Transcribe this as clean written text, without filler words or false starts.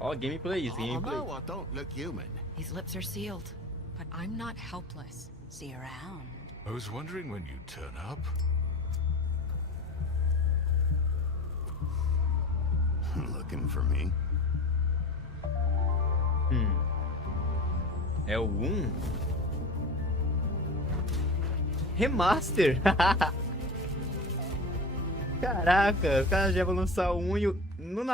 Ó, gameplay, Oh gameplay. no, I don't look human. His lips are sealed, but I'm not helpless. See you around. I was wondering when you'd turn up. Looking for me? É o 1? Remaster! Caraca, os caras já vão lançar o 1 e no